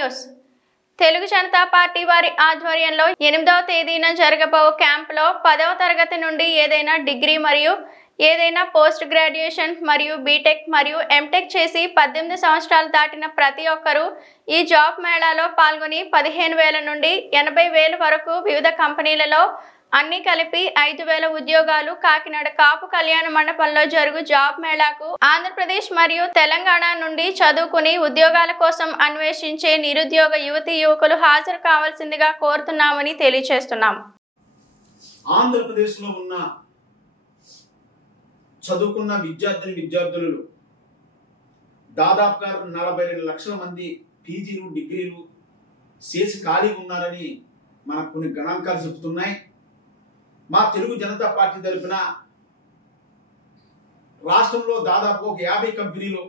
News Telugu Janata party వారి ఆధ్వర్యంలో 8వ తేదీన జరగబో క్యాంపులో 10వ తరగతి నుండి ఏదైనా డిగ్రీ మరియు ఏదైనా పోస్ట్ గ్రాడ్యుయేషన్ మరియు బీటెక్ మరియు ఎంటెక్ చేసి 18 సంవత్సరాలు దాటిన ప్రతి ఒక్కరూ ఈ జాబ్ మేళాలో పాల్గొని 15,000 నుండి 80,000 వరకు వివిధ కంపెనీలలో అన్ని కలిపి 5,000 ఉద్యోగాలు కాకినాడ కాపు కళ్యాణ మండపంలో జరుగు జాబ్ మేళాకు ఆంధ్రప్రదేశ్ మరియు తెలంగాణ నుండి చదువుకుని ఉద్యోగాల కోసం అన్వేషించే నిరుద్యోగ యువతీ యువకులు హాజరు కావాల్సిందిగా కోరుతున్నామని తెలియజేస్తున్నాం. ఆంధ్రప్రదేశ్లో ఉన్న చదువుకున్న విద్యార్థులు దాదాపుగా 42 లక్షల మంది పీజీలు డిగ్రీలు చేసి ఖాళీగా ఉన్నారని మనకు కొన్ని గణాంకాలు చెబుతున్నాయి. మా తెలుగు జనతా పార్టీ తరఫున రాష్ట్రంలో దాదాపు ఒక 50 కంపెనీలు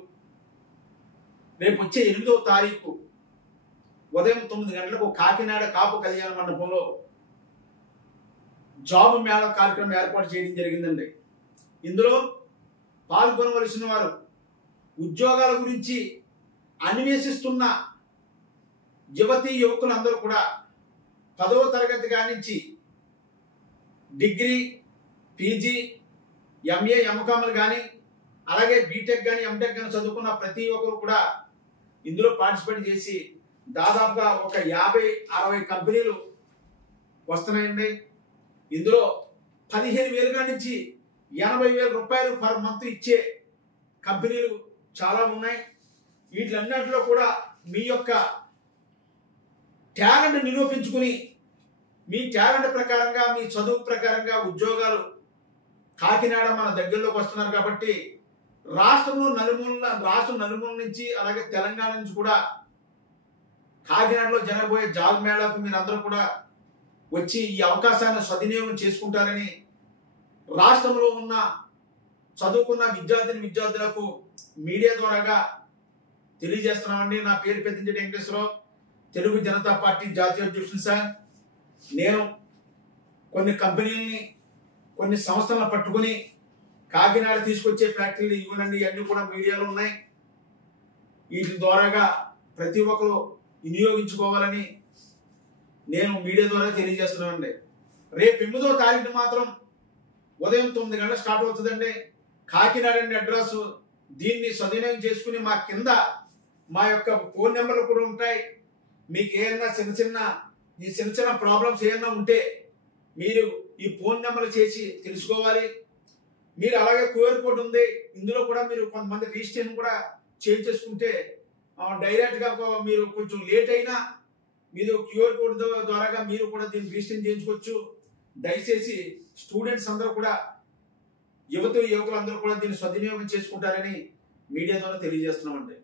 రేపు వచ్చే 8వ తారీఖు ఉదయం 9 గంటలకు కాకినాడ కాపు కళ్యాణ మండపంలో జాబ్ మేళా కార్యక్రమం ఏర్పాటు చేయడం జరిగిందండి. ఇందులో పాల్గొనవలసిన వారు ఉద్యోగాల గురించి అన్వేషిస్తున్న యువతీ యువకులందరూ కూడా 10వ తరగతి కానించి డిగ్రీ, పీజీ, ఎంఏ, ఎంకామ్లు కానీ అలాగే బీటెక్ కానీ ఎంటెక్ కానీ చదువుకున్న ప్రతి ఒక్కరు కూడా ఇందులో పార్టిసిపేట్ చేసి దాదాపుగా ఒక 50-60 కంపెనీలు వస్తున్నాయండి. ఇందులో 15,000 నుంచి 80,000 రూపాయలు పర్ మంత్ ఇచ్చే కంపెనీలు చాలా ఉన్నాయి. వీటిలన్నిటిలో కూడా మీ యొక్క టాలెంట్ నిరూపించుకుని మీ టాలెంట్ ప్రకారంగా మీ చదువు ప్రకారంగా ఉద్యోగాలు కాకినాడ మన దగ్గరలోకి వస్తున్నారు కాబట్టి రాష్ట్రం నలుమూల నుంచి అలాగే తెలంగాణ నుంచి కూడా కాకినాడలో జరగబోయే జాబ్ మేళాకు మీరందరూ కూడా వచ్చి ఈ అవకాశాన్ని సద్వినియోగం చేసుకుంటారని రాష్ట్రంలో ఉన్న చదువుకున్న విద్యార్థులకు మీడియా ద్వారాగా తెలియజేస్తున్నామండి. నా పేరు పెద్దింటి వెంకటేశ్వరరావు, తెలుగు జనతా పార్టీ జాతీయ అధ్యక్షుడు సార్. నేను కొన్ని కంపెనీలని కొన్ని సంస్థలను పట్టుకుని కాకినాడ తీసుకొచ్చే ఫ్యాక్టరీలు ఇవ్వనండి, ఇవన్నీ కూడా మీడియాలో ఉన్నాయి. వీటి ద్వారాగా ప్రతి ఒక్కరు వినియోగించుకోవాలని నేను మీడియా ద్వారా తెలియజేస్తున్నానండి. రేపు 8వ తారీఖున మాత్రం ఉదయం 9 గంటలకు స్టార్ట్ అవుతుందండి. కాకినాడ అండి అడ్రస్. దీన్ని సద్వినియోగం చేసుకుని మా కింద మా యొక్క ఫోన్ నెంబర్లు కూడా ఉంటాయి. మీకు ఏదైనా చిన్న చిన్న ప్రాబ్లమ్స్ ఏమైనా ఉంటే మీరు ఈ ఫోన్ నెంబర్లు చేసి తెలుసుకోవాలి. మీరు అలాగే క్యూఆర్ కోడ్ ఉంది, ఇందులో కూడా మీరు కొంతమంది రిజిస్ట్రేషన్ కూడా చేంజ్ చేసుకుంటే డైరెక్ట్గా మీరు కొంచెం లేట్ అయినా మీరు క్యూఆర్ కోడ్ ద్వారాగా మీరు కూడా దీన్ని రిజిస్ట్రేషన్ చేయించుకోవచ్చు. దయచేసి స్టూడెంట్స్ అందరూ కూడా యువకులందరూ కూడా దీన్ని సద్వినియోగం చేసుకుంటారని మీడియా ద్వారా తెలియజేస్తున్నామండి.